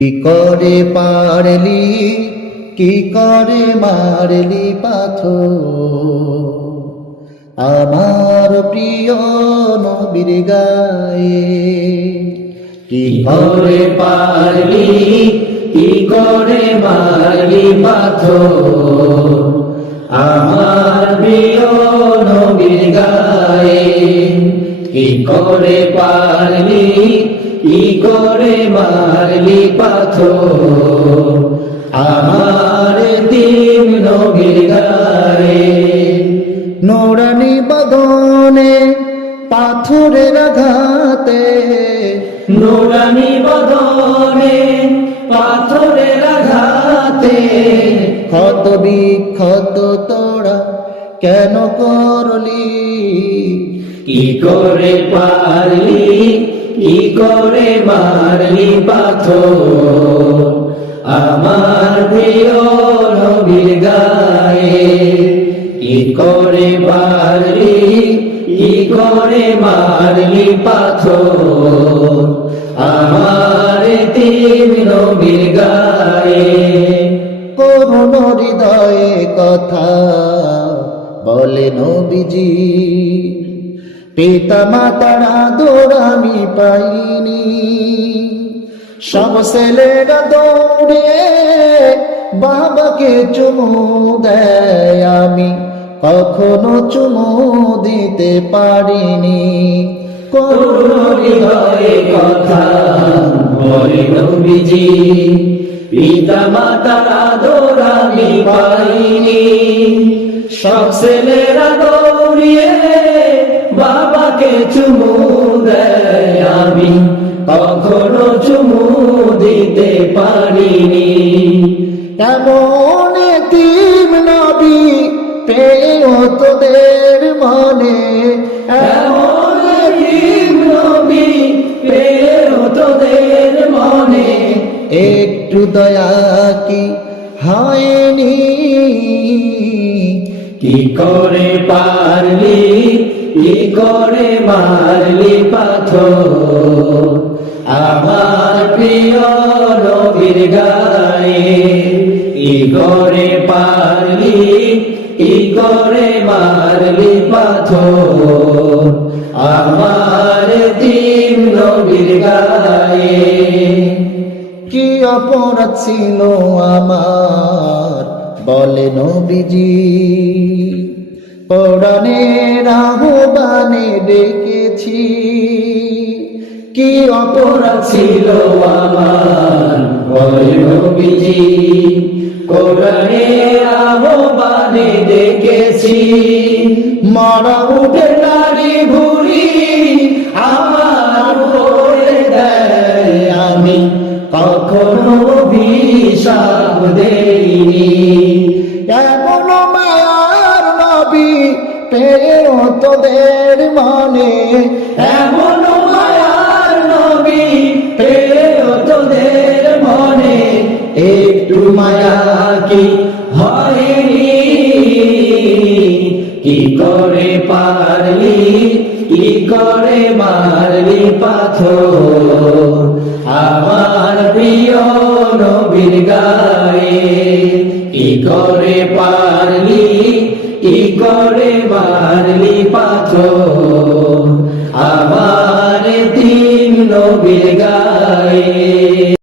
কি করে পারলি, কি করে মারলি পাথর? আমার প্রিয় নবীর গায়ে কি করে পারলি, কি করে মারলি পাথর? আমার প্রিয় নবীর গায়ে কি করে পারলি করে মারলি পাথর, আমার তিন নবীর গায়ে। নোরানি বদনে পাথরের আঘাতে। নুরানি বদনে পাথরের আঘাতে। ক্ষত বিক্ষত তোরা কেন করলি? কি করে পারলি? কি করে মারলি পাথর? আমার প্রিয় নবীর গায়ে কি করে মারলি, কি করে মারলি পাথর? আমার তিন নবীর গায়ে করুণ হৃদয়ে কথা বলে নবীজি পিতা মাতার আদর আমি পাইনি। সব ছেলেরা দৌড়ে বাবাকে চুমু দেয় আমি। কখনো চুমু দিতে পারিনি। কথা বলে নবীজি, পিতা মাতার আদর আমি পাইনি। সব ছেলেরা দৌড়িয়ে এমন তিন নবী পেয়েও তোদের মনে। এমন দিন নবী পেয়েও তোদের মনে। একটু দয়া কি হয়নি? কি করে পারলি? কি করে মারলি পাথর? আমার প্রিয় নবীর গায়ে করে পারলি করে মারলি পাথর। আমার দিন নবীর গায়ে। কি অপরাধ ছিল আমার? বলে নবীজি। পড়ানের আহ্বানে ডেকেছি। কি অপরাধ ছিল আমার? আহ্বানে দেখেছি। মারা উঠে নারী ভুরি আমার করে দেয় আমি। কখনো বিষাদ দেইনি। এমন মায়ার নবী, পেয়েও তোদের মনে। এমন মায়ার নবী, পেয়েও তোদের মনে। একটু মায়া কি কি করে পারলি কি করে মারলি পাথর। আমার প্রিয় নবীর গায়ে কি করে পারলি কি করে মারলি